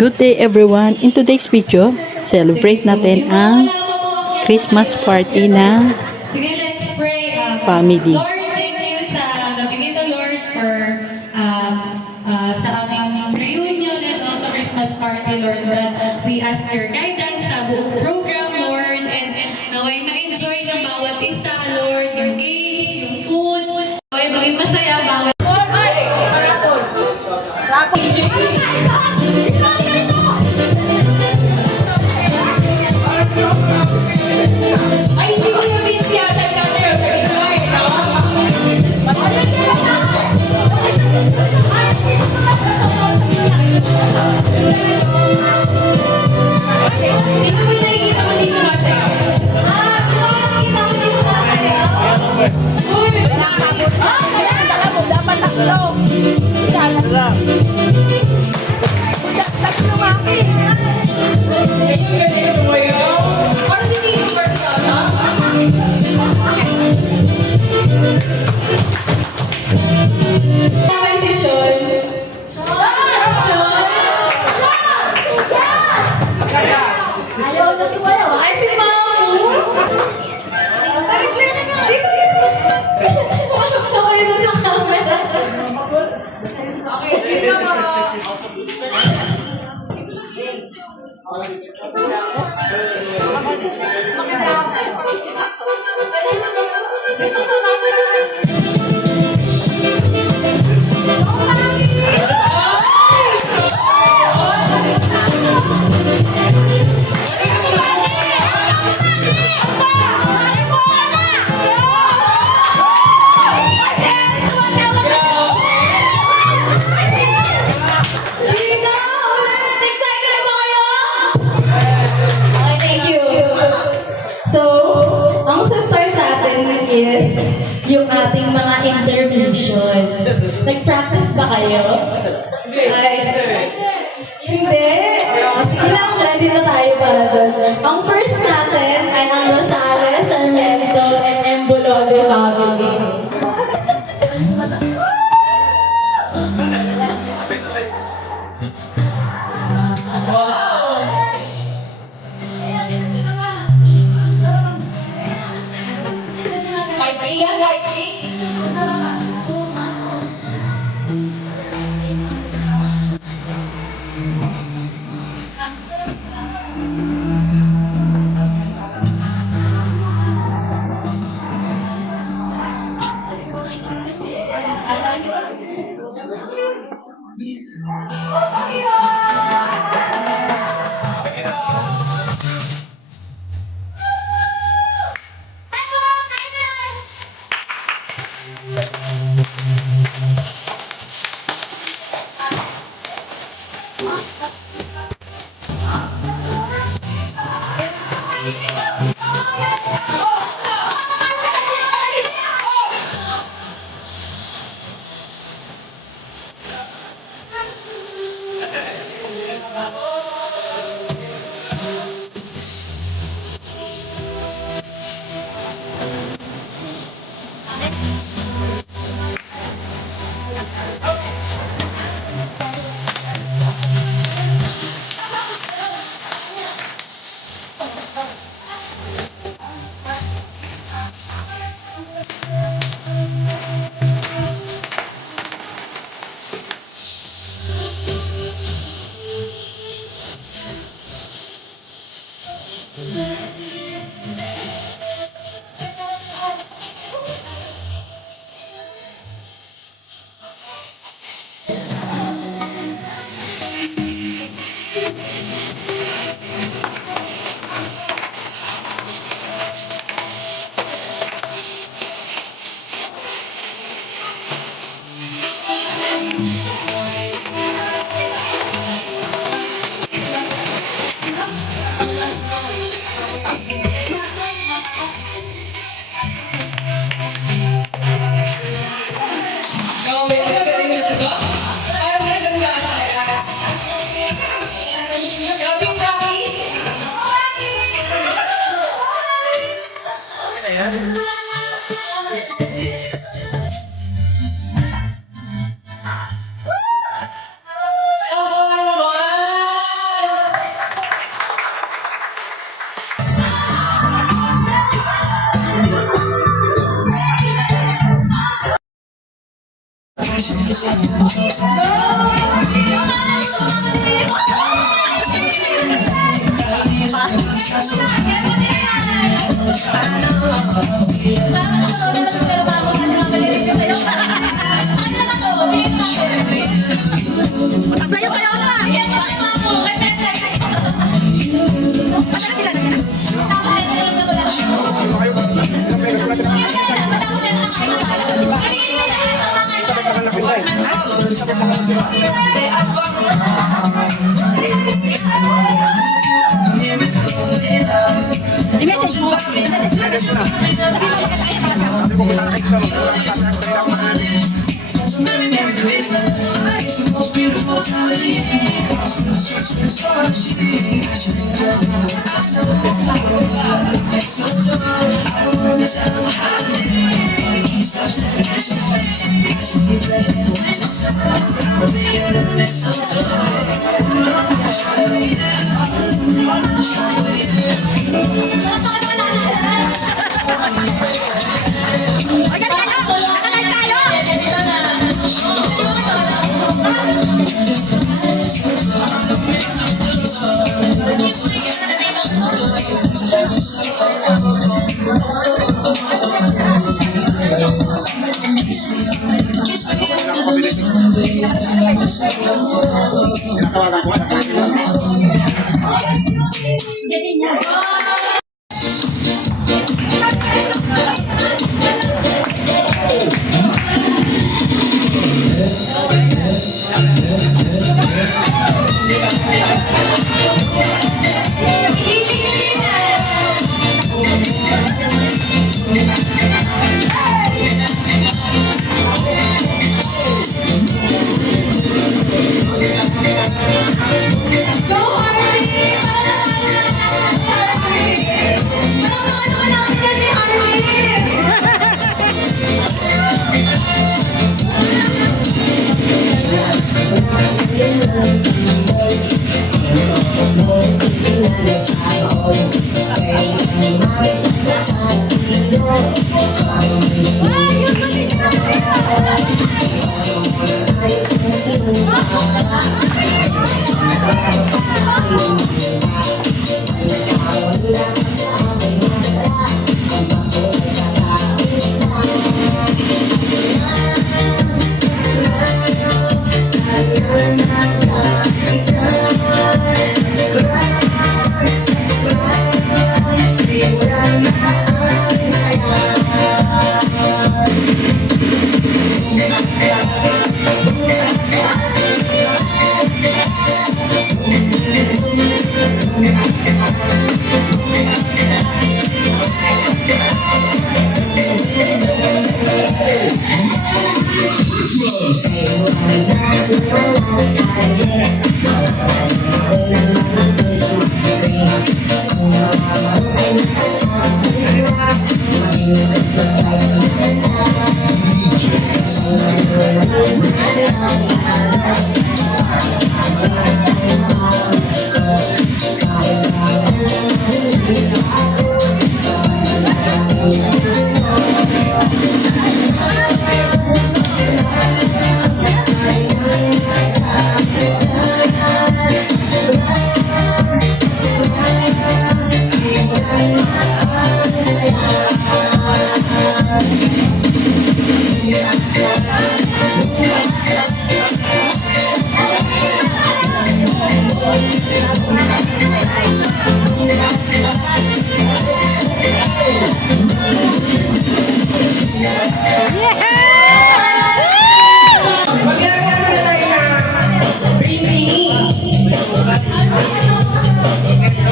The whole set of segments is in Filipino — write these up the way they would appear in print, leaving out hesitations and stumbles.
Good day everyone! In today's video, celebrate natin ang Christmas party ng Sige, let's pray. family. Lord, thank you sa gabi nito, Lord, for sa aming reunion and also Christmas party, Lord God. We ask your guidance sa buong program, Lord, and naway ma-enjoy ng bawat isa, Lord, yung games, yung food. Naway maging masaya bawat yung ating mga intermissions. Nag-practice ba kayo? Ay, hindi. O, sige lang, ready na tayo para doon. Ang first natin ay ang Rosales, Sarmiento, and Embulode family.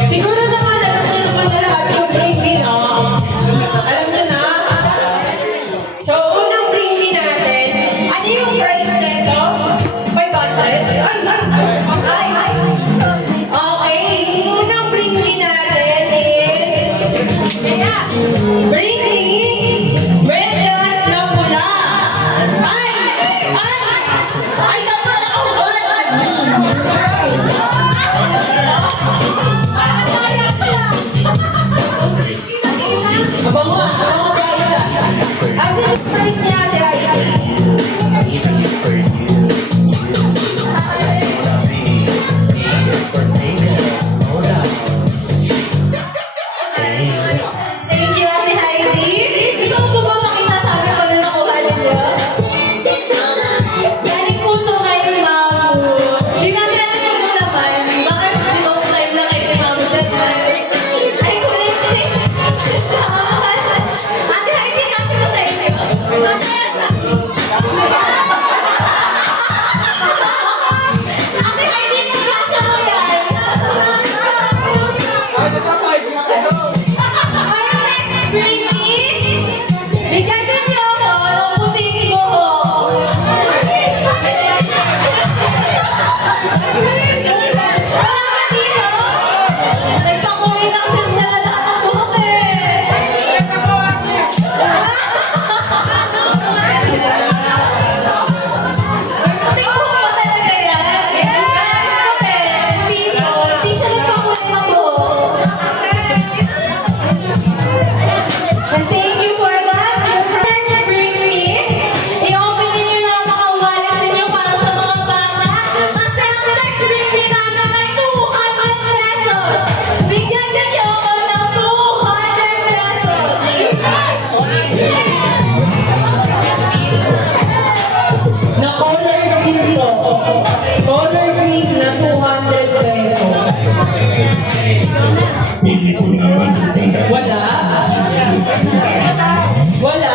Siguro naman, alam niyo naman na lahat yung bring me, no? Alam niyo na? So, unang bring me natin, ano yung price nito? 500? Ay! Okay, yung unang bring me natin is, bring me medyas na pula. Ay, dapat ako Abango guys. Ano yung price niya, ate? Hindi ko naman tanda. Wala. Wala.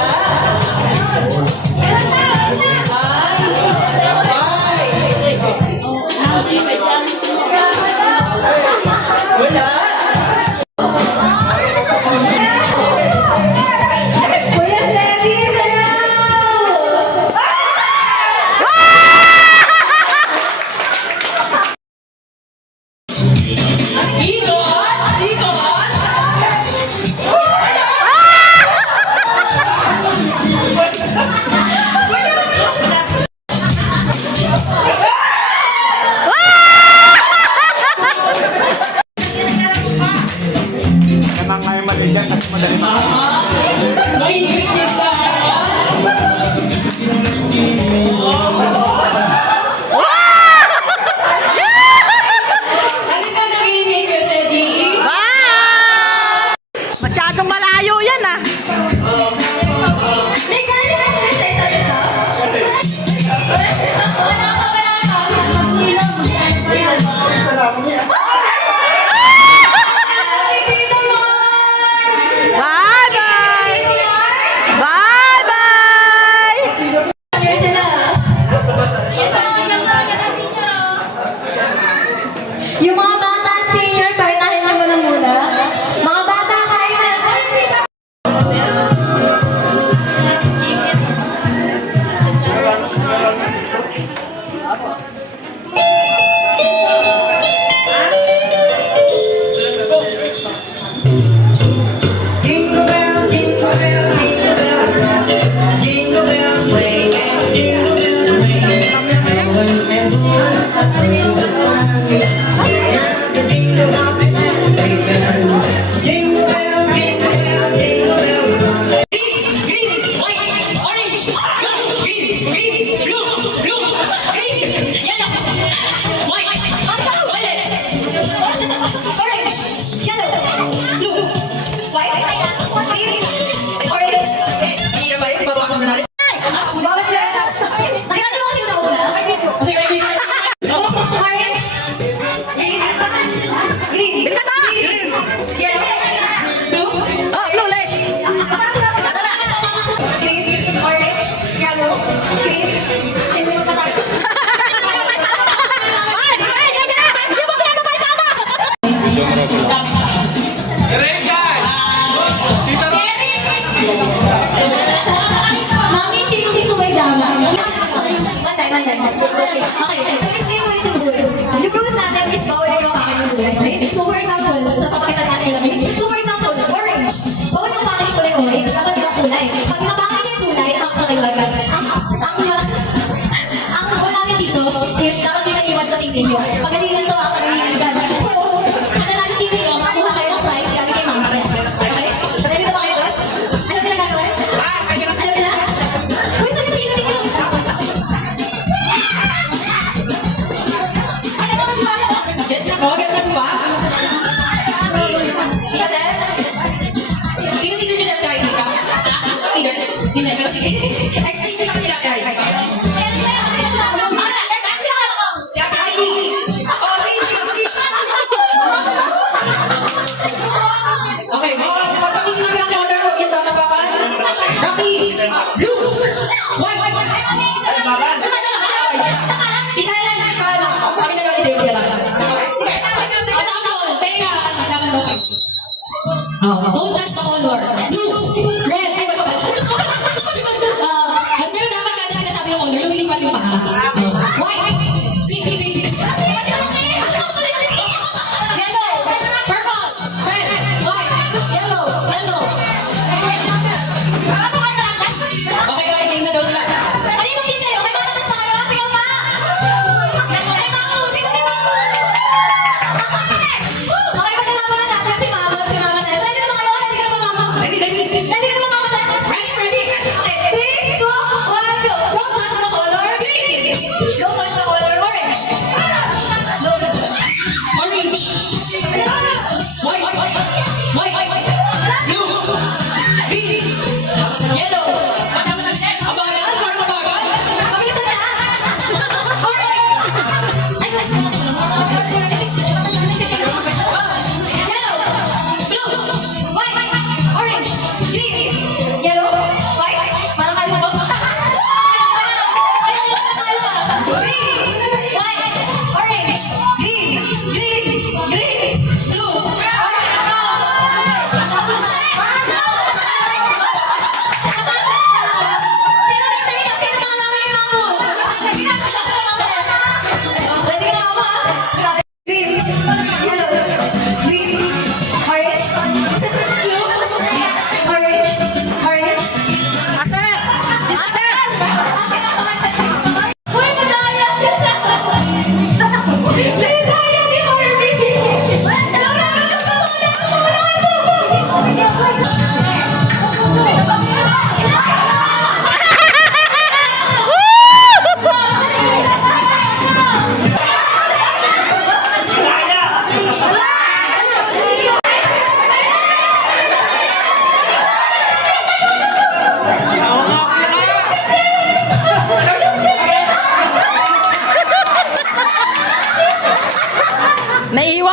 Wala. Kuya Freddy, sayaw! Ikot! Ikot! Mainit yung ano sasabihin kay Kuya Freddy? Masyadong malayo yan ah. May galing ako sa isa't isa. Wala ka. Bye-bye! Bye-bye! Here sila. Yung mga bata at senior, paitahin niyo muna muna. Mga bata, kain na. Jingle bell, jingle bell, jingle bell rock. Jingle bells swing and jingle bells ring. Snowing and blowing up through the fire. Now the jingle hop and jingle. Jingle bell, jingle bell, jingle bell rock. Green, white, orange, green, blue, yellow, white, violet, Orange, yellow, blue, white, green, orange. Hindi ba rin? Babaksan na natin. Bakit yan? Nakilala mo kasi yung nauna? Kasi may green. Orange, green, Bilisan mo! yellow, blue, Oh, blue light! green, orange, yellow, green, hindi mo pa tayo. Ay! Ay! Yan na! Hindi mo pinapapay pa ako! Mami, sino gusto may dama? Manday. Okay, so explain ko yung rules. Yung rules natin is bawal yung mapakain yung gulay, okay? So for example, sa papakita natin yung lamig. So for example, orange. Bawal yung mapakain yung kulay orange, dapat yung kulay. Pag napakain niya yung kulay, tak na kayo agad. Ang rule namin dito is dapat yung naiwan sa tingin nyo. Pagalingan to, pagalingan ka. So, kada namin tingin nyo, makuha kayo ng prize galing kay Mama Tess. Okay? Ready na ba kayo doon? Alam niyo na gagawin? Alam niyo na? Uy, sabi tingin ninyo. Gets ako? Gets ako ba? Ika, Tess? Sino dito nila kaya ka? Peter? Hindi, pero sige. Explain ko lang nila kaya ka. Si Ate Heidi. Oh, sige. Okay, pagka may sinabi ang order, huwag yung tatapakan. Rocky, blue, white, okay, sila. Tita Ellen, paano? Pakita naman dito yung dalawa. Sige. Basta ako, teka, laman daw kayo. Don't touch the color. Blue, red, ay, wag. At pero dapat kada sinasabi yung color, lumilipad yung paa. White, green. Yellow, purple, red, white, yellow. Okay, tingin na daw sila. Kanino team kayo? May mga tatas pa kayo? Sige pa! Ay, Mamu! Sino ni Mamu? Okay, pagkalaman na natin si Mamu at si Mama Tess. Ready na ba kayo? Ready ka na ba, Mama? Ready ka na ba, Mama Tess? Ready. Okay, 3, 2, 1, go! Don't touch the color. Green!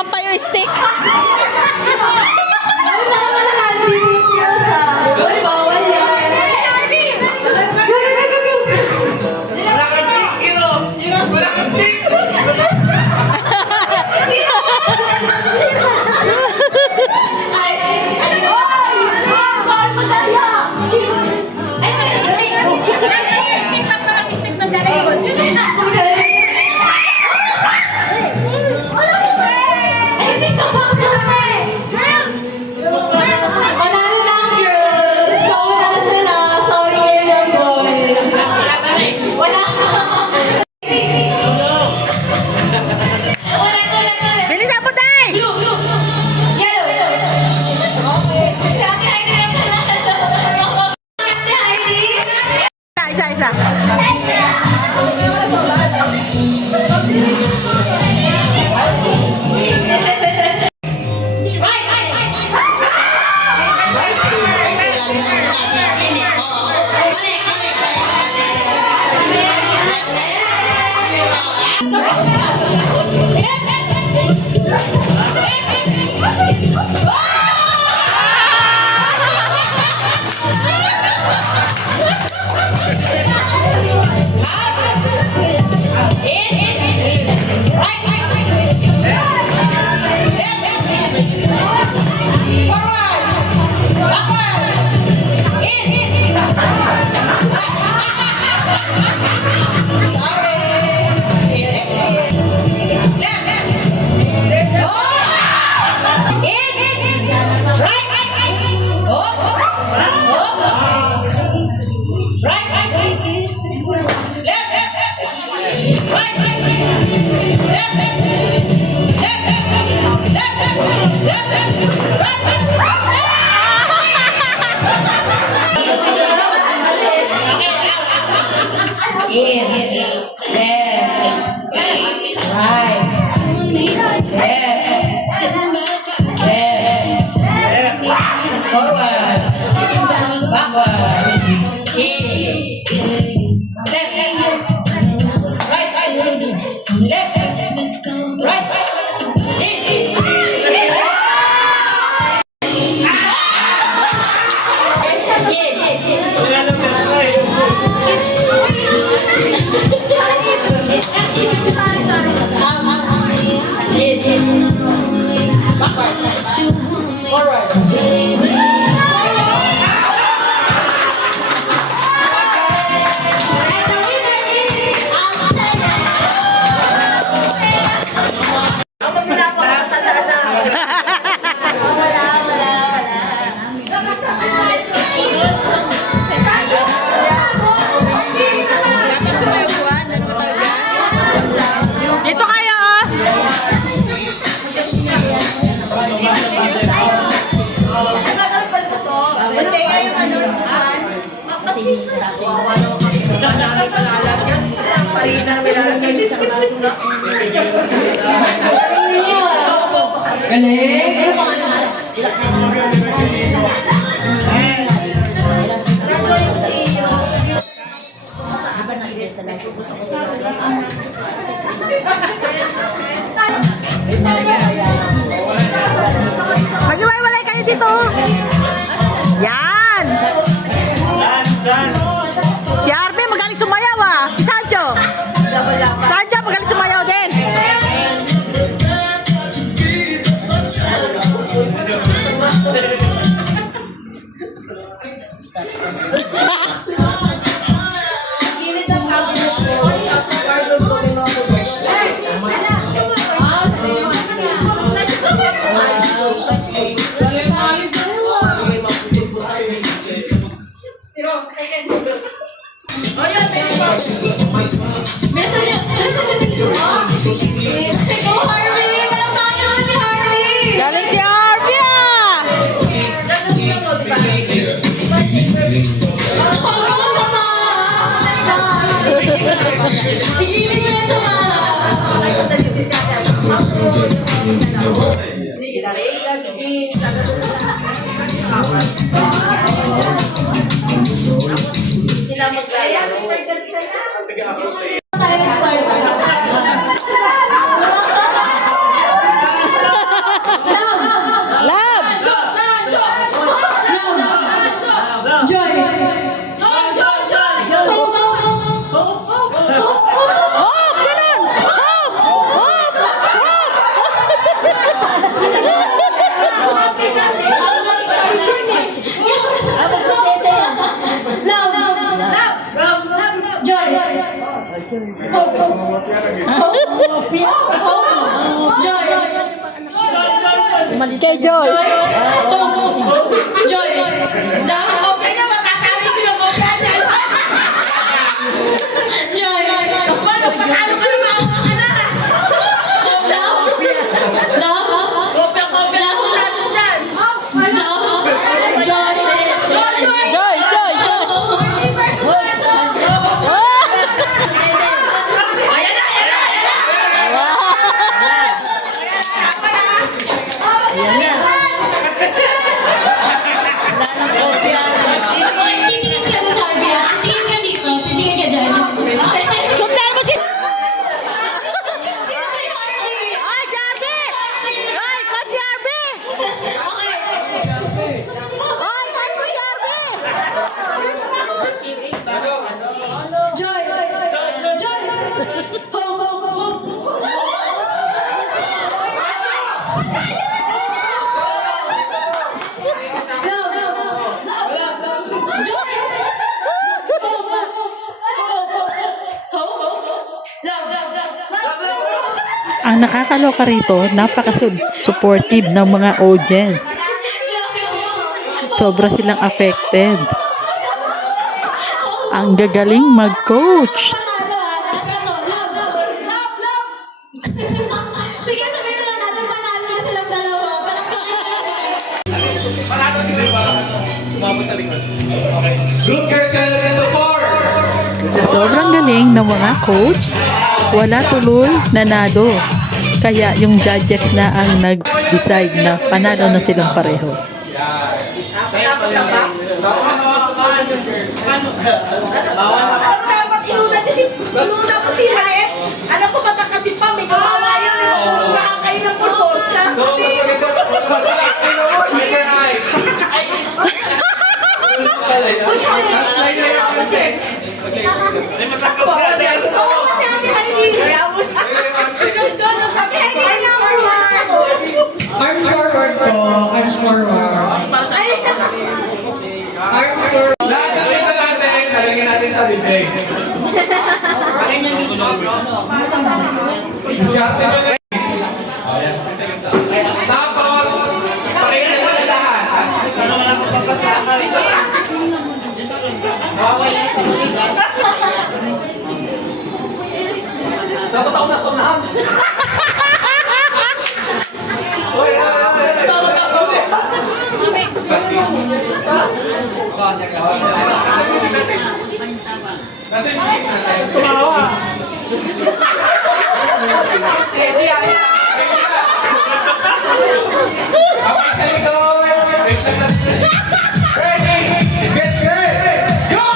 Naman pa yung stick. Bawal yan. Manalo lang, girls. Wala sila. Sorry kayo lang, boys. Wala. Bilisan mo, Day! Yellow. Okay. Si Ate Heidi na panalo. Ate Heidi. Isa. Dito kayo, oh! Galing! Mag-iwalay kayo dito. Yan. Si Arby magaling sumayaw, ah. Si Sancho. Sancho magaling sumayaw din. Go, Harvey! Palakpakan naman si Harvey! Galing si Arby, ah. Huwag ka masama! Higilin mo yan, Tayo nag-start. Kay Joy. Joy! Okay na, matatalo pinamukha niya. Joy! Paano ka naman ka na? Love? Kopya-kopya ako sa atin dyan. Joy, Joy, Joy. Ayan na! Oy, titingin ka sa Darby, ah. Titingin ka dito. Titingin ka dyan. Okay. Sundan mo si... Sino ba yung Harvey? Ay, Jarby! Ay, Coach Jarby! Okay. Ay, Coach Jarby! Joy! Joy! Ho, ho, ho! Joy! Ho, ho, ho! Ho, ho, ho! Love, love, love, love! Ang nakakaloka rito, napaka-supportive ng mga audience. Sobra silang affected. Ang gagaling mag-coach. Panalo, ah. Basta to. Love, love, love, love! Sige, sabihin na natin panalo na silang dalawa. Group Carson into 4. Sa sobrang galing ng mga coach, wala tuloy nanado. Kaya yung judges na ang nag-decide na panalo na silang pareho. Alam mo dapat inuna mo si Halit. Alam ko matakas si Pam, may kawawa yun. Nakakain ng pulpos. So, mas maganda. Tiger Eye. Last line na yung konti. Kasi ate Halit, Arms forward po. Arms forward. Arms forward. Lahat ng ito natin, nalagyan natin sa bibig. Diskarte na na. Tapos, pakita mo na lahat. Dapat ako nasa unahan. Oy, dapat nasa unahan. Nasa yung music natin. Tumawa. Okay, sa likod. Ready, get set, go!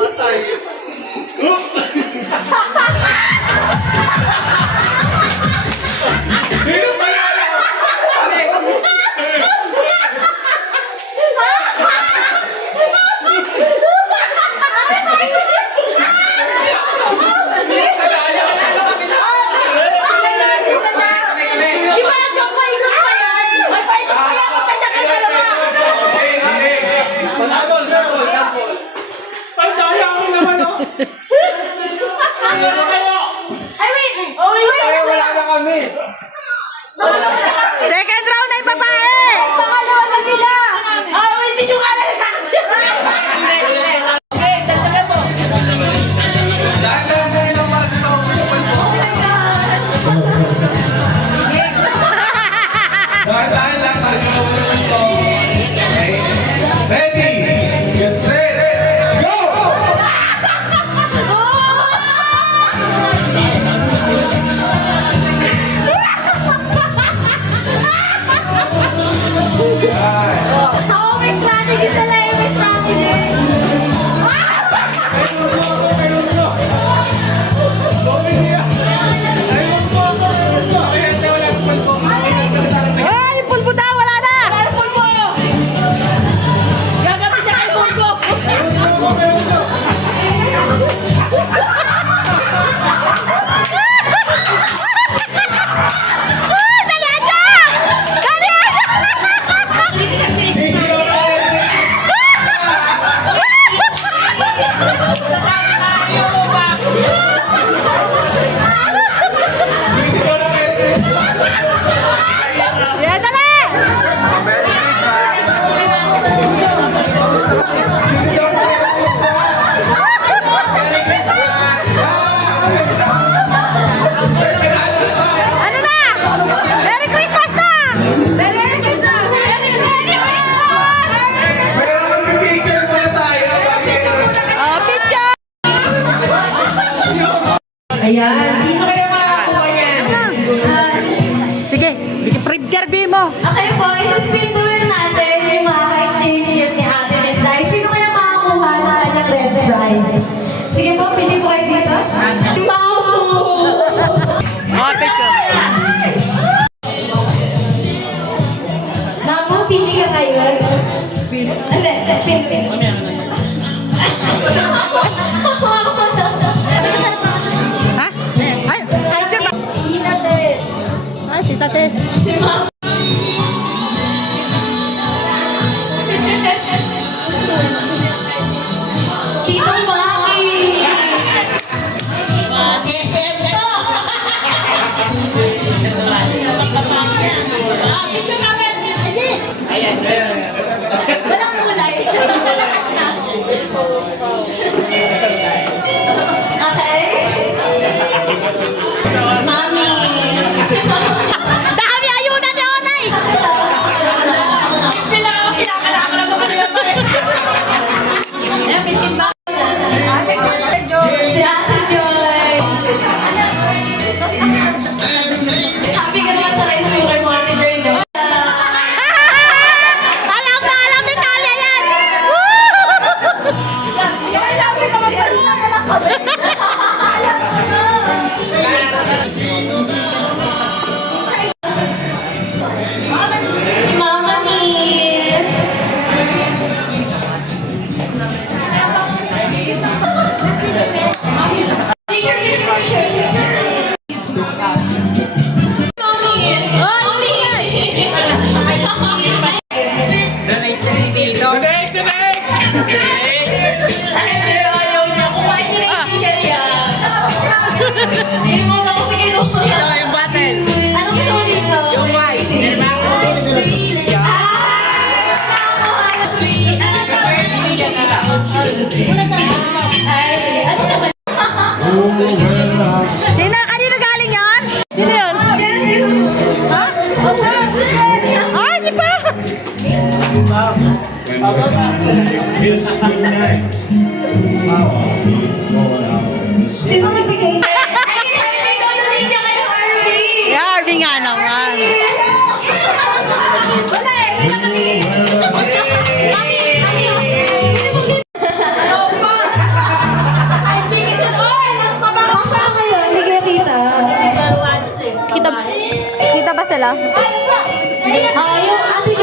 Patay. Sino pa yan? Wala na kami. Second round ay babae! Pangalawa na nila. Ulitin yung alala. Okay, dagdagan mo. Dahan-dahan mo yun ang mga tinawagan mo. Dahan-dahan lang tayo ng to. Okay. Ready, get set, go! May strategy sila eh, may strategy. Ay, pulpo daw, wala na! Pulpo! Gagawin siya kay Pulpo! Dali aja! Dali aja! Ayan, sino kaya makakuha niyan? Sige, interview mo. Okay po, isuspin tuloy natin yung mga exchange gift ni Ate Menday. Sino kaya makakuha ng kanyang red prize? Sige po, pili po kayo dito. Si Mau! Mamu, pili ka kayo. Hindi, spin. Ha? Ay, Tita Tess. ay, Tita Tess. Si Mamu. Titong Maki. Walang kulay. Okay. Mami. Dami ayuda ni Onay! Kinakalaman na ito kanila pa eh. Ayan, may timba. Si Ate Joy. Happy ka naman sa rice cooker mo, Ate Joy, no? Alam na alam ni Talia yan! Kaya sabi ko, magpalala na lang kami. Alam ko na. Si Mama Nis. Picture, picture, picture. Mommy! Mommy! Donate, donate! Ay, pero ayaw niya. Kumain niya na yung teacher yan. Hindi mo na kasi kinuha. Yung button. Anong gusto mo dito? Yung white. Ay, ano naman? Sino? Kanino galing yan? Sino yun? Ha? Ah, si Pa! Kiss goodnight. Power going out. Sino nagbigay? Ay, Harvey, doon niya kayo, Harvey! Yarby nga naman. Wala eh, may nakatingin. Mami, mami, ay, bigisan, oy! Baka ngayon, hindi kayo kita. Kita ba sila? Ah, yung ate.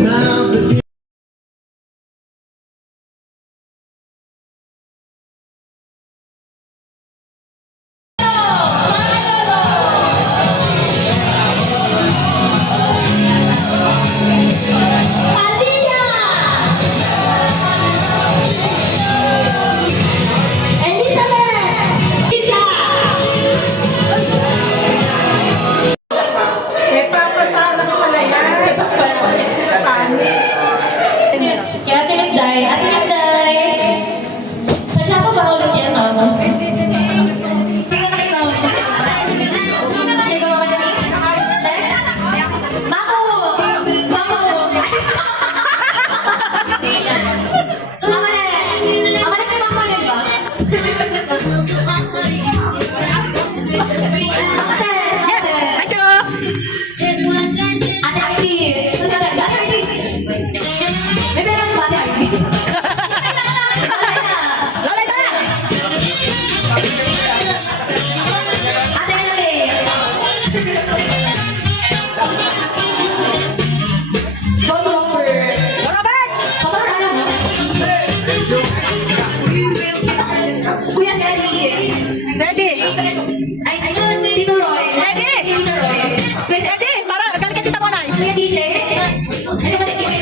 Now the Padilla! Elizabeth! Lisa! Nagpapasala ko pala yan. Kaya Ate Menday, Ate Menday! Sadya pa ba ulit yan, Mama? Tingnan na kayo. Ikaw naman yan, Next? Mako! Mako! Mama na! Mama na, may mako din ba? Ate! Ate! Ate Heidi! Susunod, Ate Heidi! May pera ba, Ate Heidi? Lalay na! Ate Heidi! Go Robert! Papasalan mo? Kuya si Ate! Ready? Ay, Tito Roy! Ready? Tito Roy! Kuya si Ready? Para, galing ka Tita Monay. Kuya DJ? Ano ba DJ?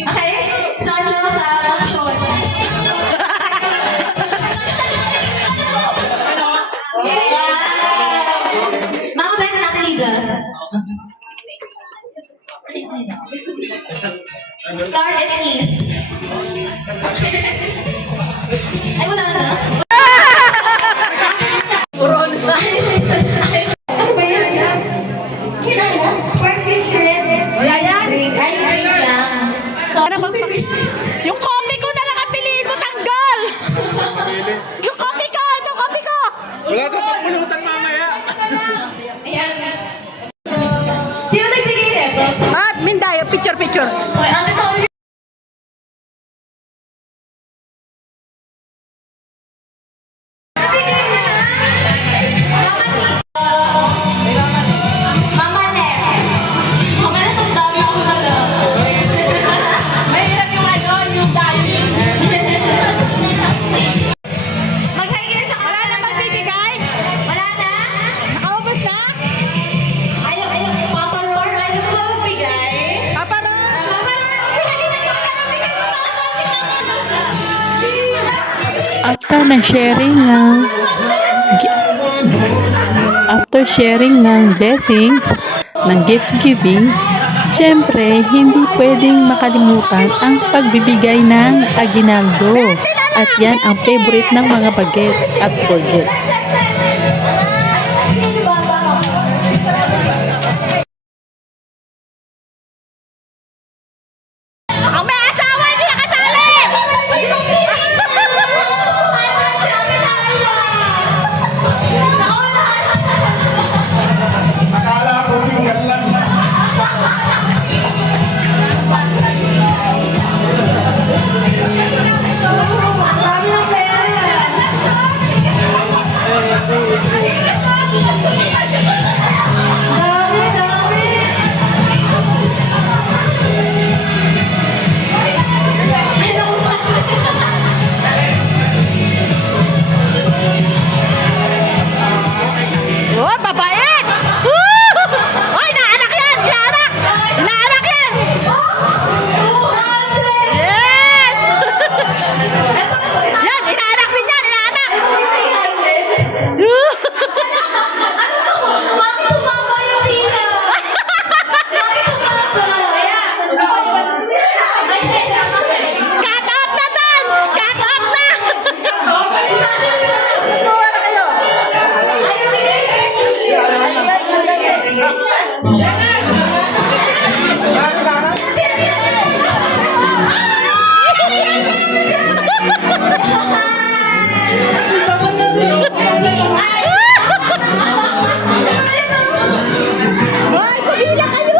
Okay? Sancho sa action. Mama, benta natin, Liza. Start and ease. Ay, wala na. Ano ba yan? Sparkling red. Wala yan. Ay, lang. So, Wala daw pagpulutan mamaya. Ayan. Sino nagbigay nito? Ah, Mindayo, picture. Okay, ate Tori. Nabigay na! Mama Net. Mama Net, ang dami akong nalo. Mahirap yung yung dahil. Mag-hi kayo sa Wala na magbibigay? Wala na? Nakaubos na? Ayaw, Papa Roar, ayaw mo ba magbigay? Papa Ron! Papa Roar, kanina ko ka nabigay mo ba ako si After sharing ng blessings, ng gift giving, syempre, hindi pwedeng makalimutan ang pagbibigay ng aginaldo. At yan ang favorite ng mga bagets at forgets. Ang may asawa, hindi nakasali! Akala ko single lang. Dami ng pera. Oh, babait! Oy, inaanak yan! Inaanak! Inaanak yan! Yes! Yan, inaanak din yan! Inaanak! Cut off na doon! Cut off na! Hoy, pagila kayo!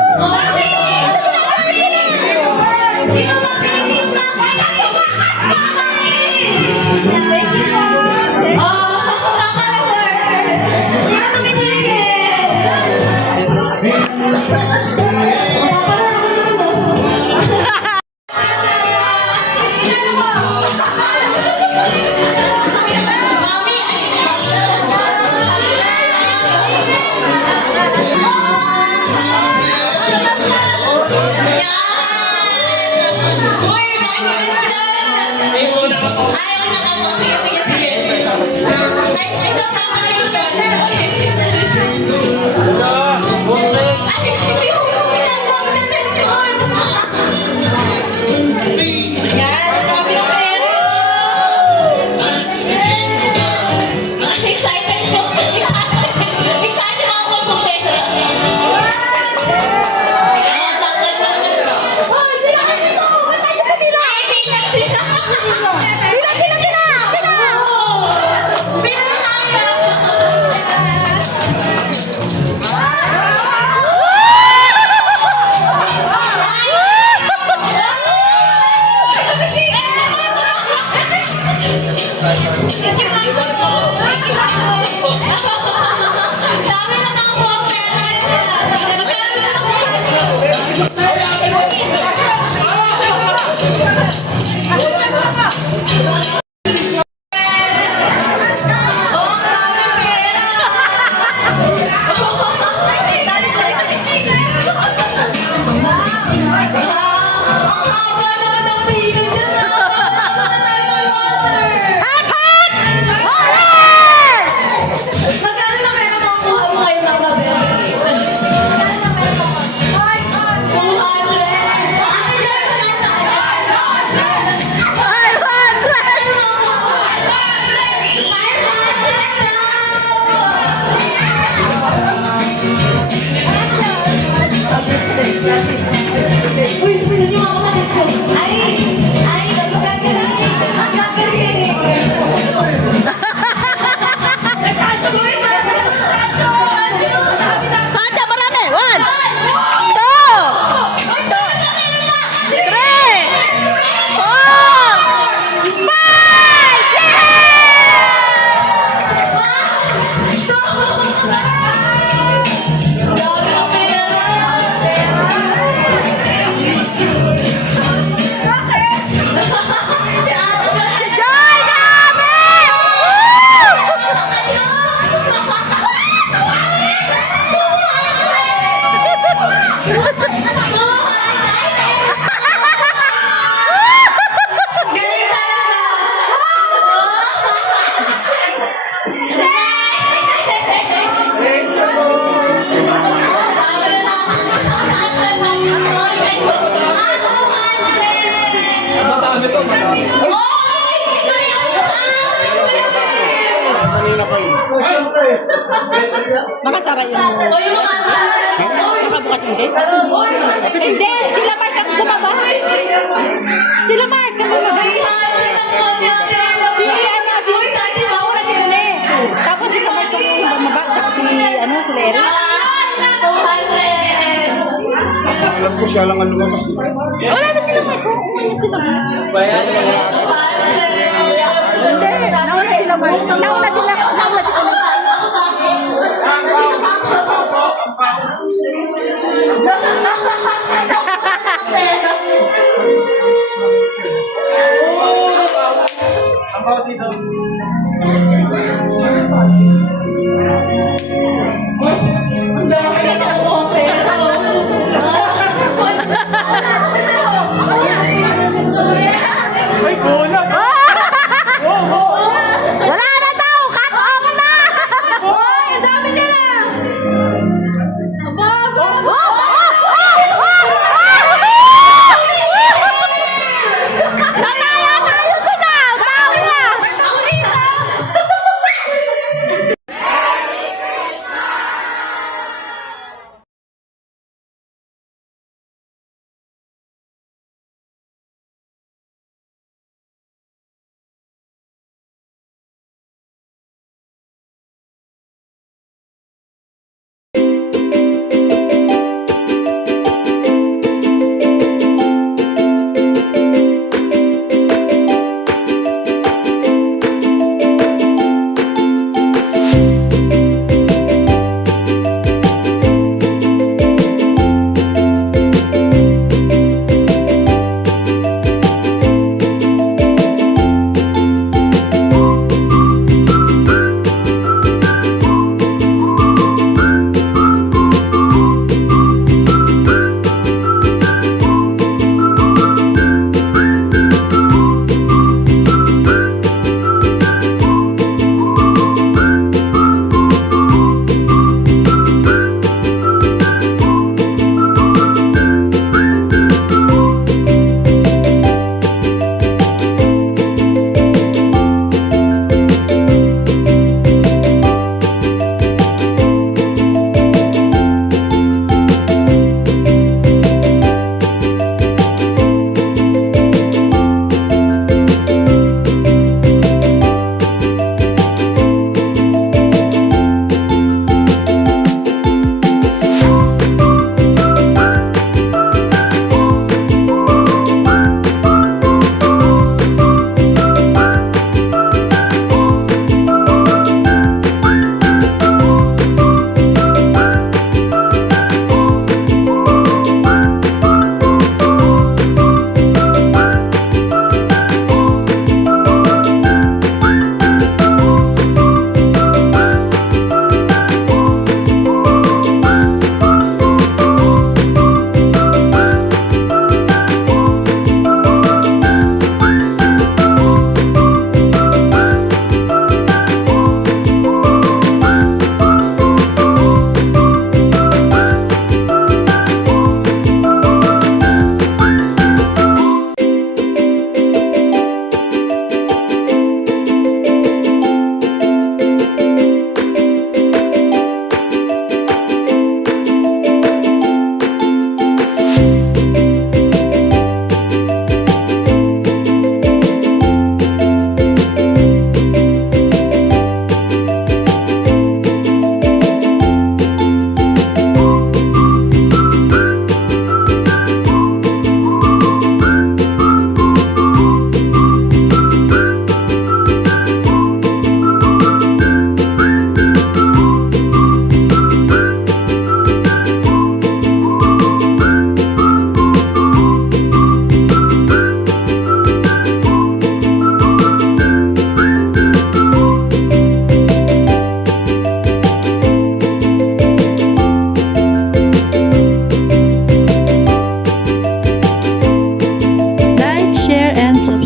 Makasara yun. Makabukat hindi? Hindi! Sila Mark ang bumaba. Sila Mark ang bumaba. Tapos si Mark ang bumaba. Saka si, si Larry. Alam ko siya lang ang lumabas. Wala na sila Mark. Umayos sila Mark. Hindi. Nauna sila Mark. Nauna sila. Wala na daw! Cut off na! Hoy! Ang dami nila! Aba! Nataya tayo doon na! Tao na! Ako dito!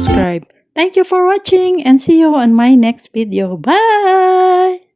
subscribe. Thank you for watching and see you on my next video. Bye!